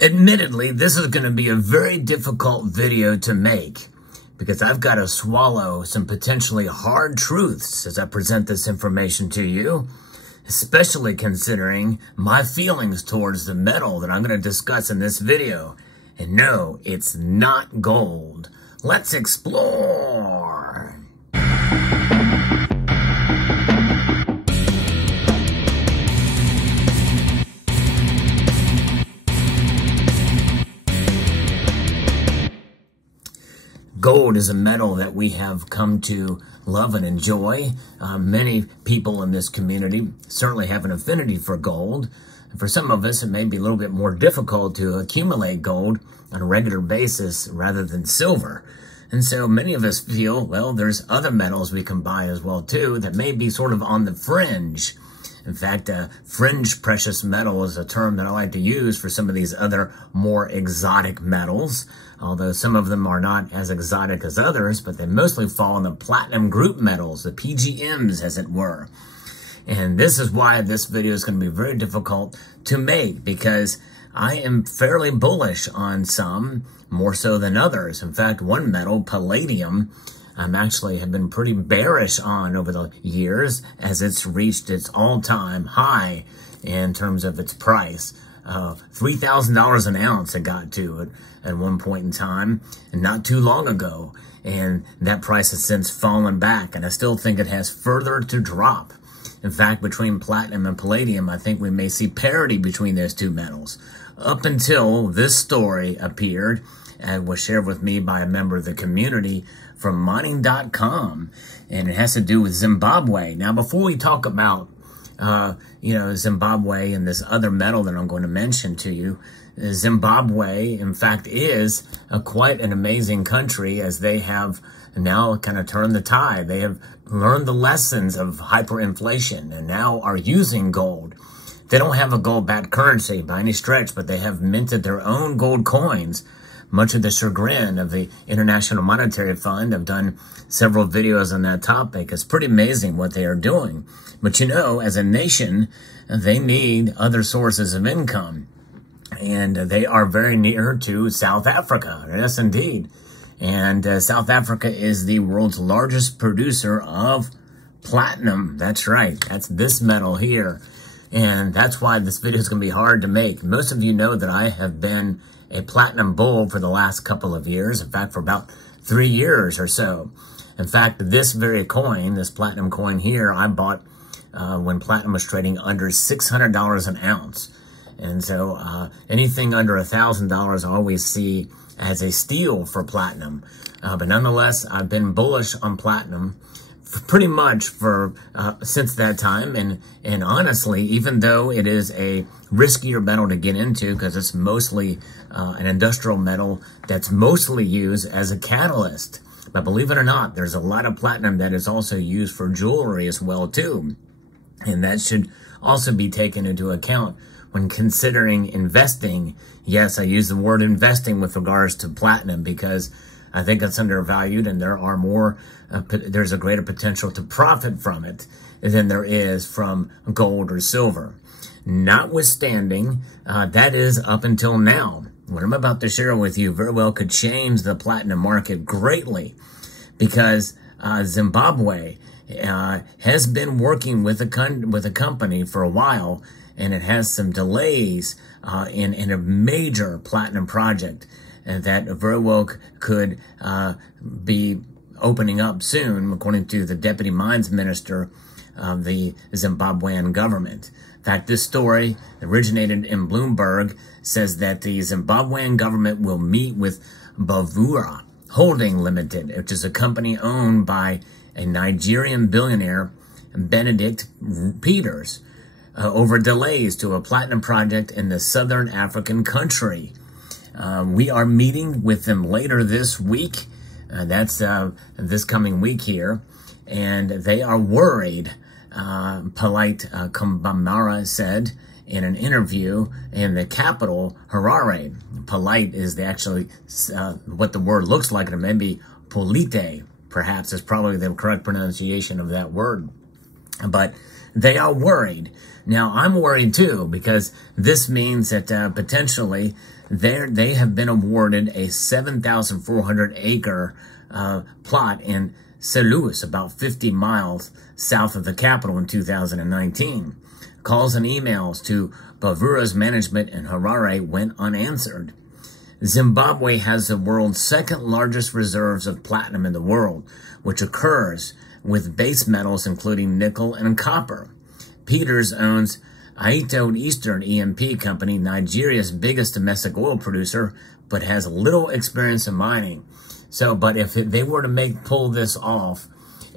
Admittedly, this is going to be a very difficult video to make because I've got to swallow some potentially hard truths as I present this information to you, especially considering my feelings towards the metal that I'm going to discuss in this video. And no, it's not gold. Let's explore. Gold is a metal that we have come to love and enjoy. Many people in this community certainly have an affinity for gold. And for some of us, it may be a little bit more difficult to accumulate gold on a regular basis rather than silver. And so many of us feel, well, there's other metals we can buy as well, too, that may be sort of on the fringe. In fact, fringe precious metal is a term that I like to use for some of these other more exotic metals, although some of them are not as exotic as others, but they mostly fall in the platinum group metals, the PGMs, as it were. And this is why this video is going to be very difficult to make, because I am fairly bullish on some, more so than others. In fact, one metal, palladium, actually have been pretty bearish on over the years as it's reached its all-time high in terms of its price. $3,000 an ounce it got to at one point in time, and not too long ago. And that price has since fallen back, and I still think it has further to drop. In fact, between platinum and palladium, I think we may see parity between those two metals. Up until this story appeared and was shared with me by a member of the community from mining.com, and it has to do with Zimbabwe. Now, before we talk about, Zimbabwe and this other metal that I'm going to mention to you, Zimbabwe, in fact, is quite an amazing country, as they have now kind of turned the tide. They have learned the lessons of hyperinflation and now are using gold. They don't have a gold-backed currency by any stretch, but they have minted their own gold coins, much of the chagrin of the International Monetary Fund. I've done several videos on that topic. It's pretty amazing what they are doing. But as a nation, they need other sources of income. And they are very near to South Africa. Yes, indeed. And South Africa is the world's largest producer of platinum. That's right. That's this metal here. And that's why this video is going to be hard to make. Most of you know that I have been a platinum bull for the last couple of years. In fact, for about 3 years or so. In fact, this very coin, this platinum coin here, I bought when platinum was trading under $600 an ounce. And so anything under $1,000 I always see as a steal for platinum. But nonetheless, I've been bullish on platinum pretty much for since that time. And honestly, even though it is a riskier metal to get into because it's mostly an industrial metal that's mostly used as a catalyst. But believe it or not, there's a lot of platinum that is also used for jewelry as well, too. And that should also be taken into account when considering investing. Yes, I use the word investing with regards to platinum because I think it's undervalued, and there are more. There's a greater potential to profit from it than there is from gold or silver. Notwithstanding, that is up until now. What I'm about to share with you very well could change the platinum market greatly, because Zimbabwe has been working with a company for a while, and it has some delays in a major platinum project that very well could be opening up soon, according to the Deputy Mines Minister of the Zimbabwean government. In fact, this story originated in Bloomberg, says that the Zimbabwean government will meet with Bavura Holding Limited, which is a company owned by a Nigerian billionaire, Benedict Peters, over delays to a platinum project in the southern African country. We are meeting with them later this week. That's this coming week here. And they are worried, Polite Kumbamara said in an interview in the capital, Harare. Polite is what the word looks like, and maybe polite, perhaps, is probably the correct pronunciation of that word. But they are worried. Now, I'm worried too, because this means that potentially they have been awarded a 7,400 acre plot in Selous, about 50 miles south of the capital in 2019. Calls and emails to Bavura's management in Harare went unanswered. Zimbabwe has the world's second largest reserves of platinum in the world, which occurs with base metals including nickel and copper. Peters owns Aito Eastern E&P Company, Nigeria's biggest domestic oil producer, but has little experience in mining. So, but if they were to pull this off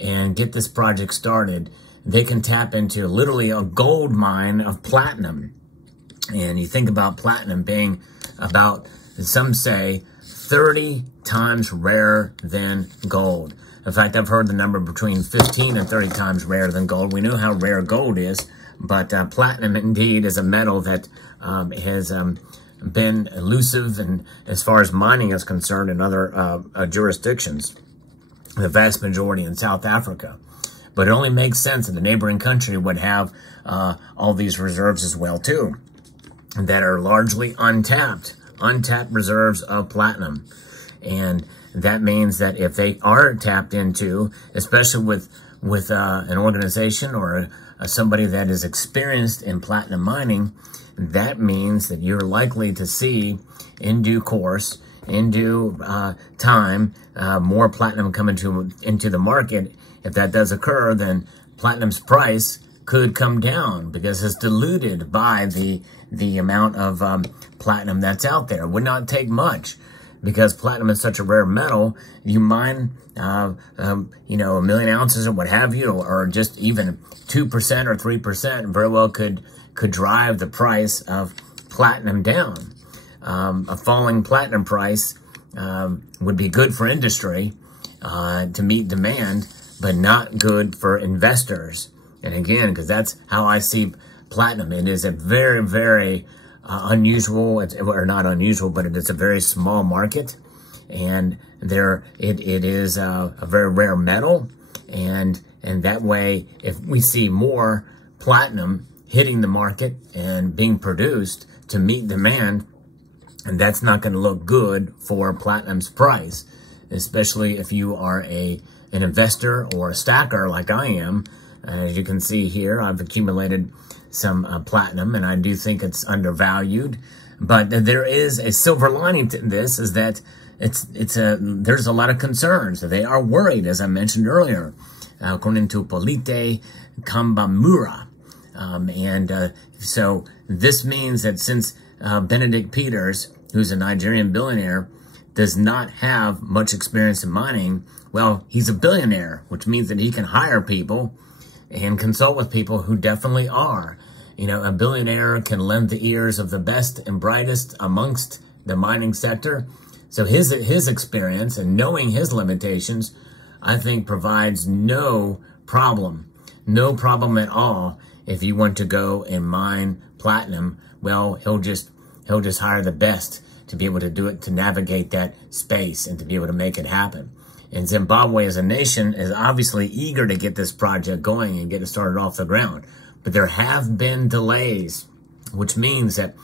and get this project started, they can tap into literally a gold mine of platinum. And you think about platinum being about, some say, 30 times rarer than gold. In fact, I've heard the number between 15 and 30 times rarer than gold. We know how rare gold is, but platinum indeed is a metal that has been elusive, and as far as mining is concerned in other jurisdictions, the vast majority in South Africa. But it only makes sense that the neighboring country would have all these reserves as well too, that are largely untapped reserves of platinum. And that means that if they are tapped into, especially with an organization or somebody that is experienced in platinum mining, that means that you're likely to see in due course, in due time, more platinum come into the market. If that does occur, then platinum's price could come down because it's diluted by the amount of platinum that's out there. It would not take much, because platinum is such a rare metal. You mine, 1 million ounces or what have you, or just even 2% or 3%, very well could drive the price of platinum down. A falling platinum price would be good for industry to meet demand, but not good for investors. And again, because that's how I see platinum. It is a very, very unusual, or not unusual, but it is a very small market. And it is a very rare metal. And that way, if we see more platinum hitting the market and being produced to meet demand, and that's not going to look good for platinum's price, especially if you are an investor or a stacker like I am. As you can see here, I've accumulated some platinum, and I do think it's undervalued. But there is a silver lining to this, is that there's a lot of concerns. They are worried, as I mentioned earlier, according to Polite Kambamura. So this means that since Benedict Peters, who's a Nigerian billionaire, does not have much experience in mining, well, he's a billionaire, which means that he can hire people and consult with people who definitely are. A billionaire can lend the ears of the best and brightest amongst the mining sector. So his experience and knowing his limitations, I think, provides no problem at all. If you want to go and mine platinum, well, he'll just hire the best to be able to do it, to navigate that space and to be able to make it happen. And Zimbabwe as a nation is obviously eager to get this project going and get it started off the ground. But there have been delays, which means that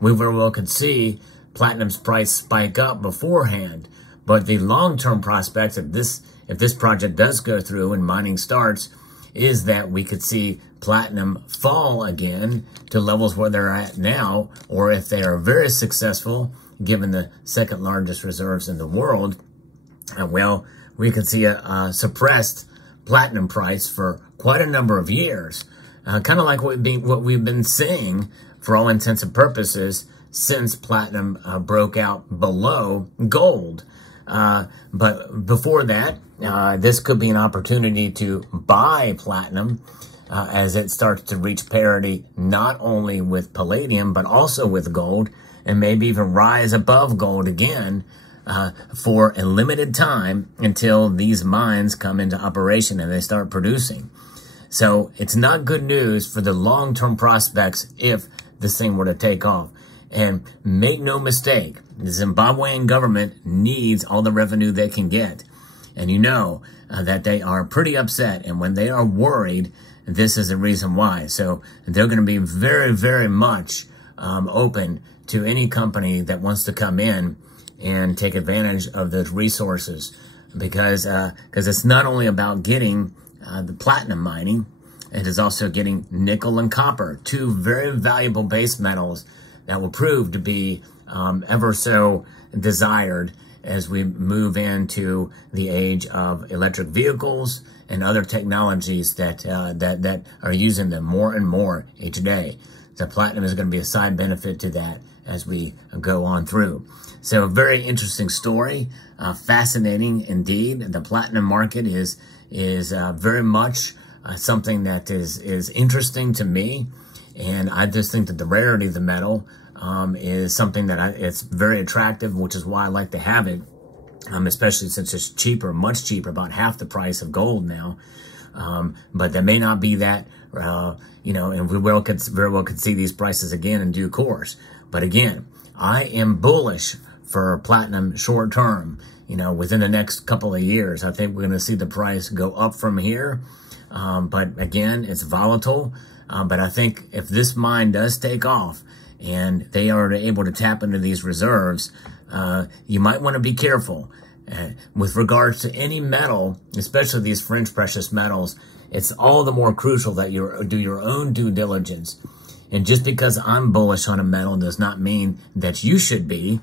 we very well could see platinum's price spike up beforehand. But the long-term prospects of if this project does go through and mining starts, is that we could see platinum fall again to levels where they're at now, or if they are very successful, given the second largest reserves in the world, well, we could see a suppressed platinum price for quite a number of years, kind of like what we've been seeing for all intents and purposes since platinum broke out below gold. But before that, this could be an opportunity to buy platinum as it starts to reach parity not only with palladium, but also with gold, and maybe even rise above gold again for a limited time until these mines come into operation and they start producing. So it's not good news for the long-term prospects if this thing were to take off. And make no mistake, the Zimbabwean government needs all the revenue they can get. And that they are pretty upset. And when they are worried, this is the reason why. So they're going to be very, very much open to any company that wants to come in and take advantage of those resources, because it's not only about getting the platinum mining, it is also getting nickel and copper, two very valuable base metals that will prove to be ever so desired as we move into the age of electric vehicles and other technologies that are using them more and more each day. So platinum is going to be a side benefit to that as we go on through. So a very interesting story, fascinating indeed. The platinum market is very much something that is interesting to me, and I just think that the rarity of the metal is something that it's very attractive, which is why I like to have it, especially since it's cheaper, much cheaper, about half the price of gold now. But there may not be that, and we very well could see these prices again in due course. But again, I am bullish for platinum short term. Within the next couple of years, I think we're going to see the price go up from here. But again, it's volatile. But I think if this mine does take off and they are able to tap into these reserves, you might want to be careful. With regards to any metal, especially these fringe precious metals, it's all the more crucial that you do your own due diligence. And just because I'm bullish on a metal does not mean that you should be.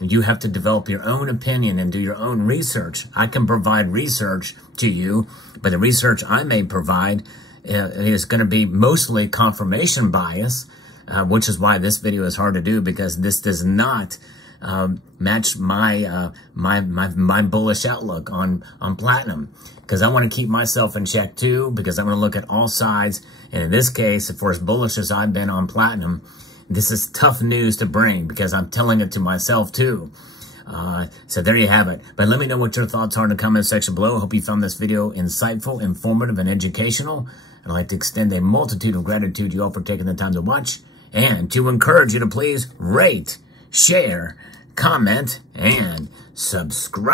You have to develop your own opinion and do your own research. I can provide research to you, but the research I may provide is going to be mostly confirmation bias, which is why this video is hard to do, because this does not match my my bullish outlook on platinum, because I want to keep myself in check too, because I want to look at all sides. And in this case, for as bullish as I've been on platinum, this is tough news to bring, because I'm telling it to myself too. So there you have it. But let me know what your thoughts are in the comment section below. I hope you found this video insightful, informative, and educational. I'd like to extend a multitude of gratitude to you all for taking the time to watch, and to encourage you to please rate, share, comment, and subscribe.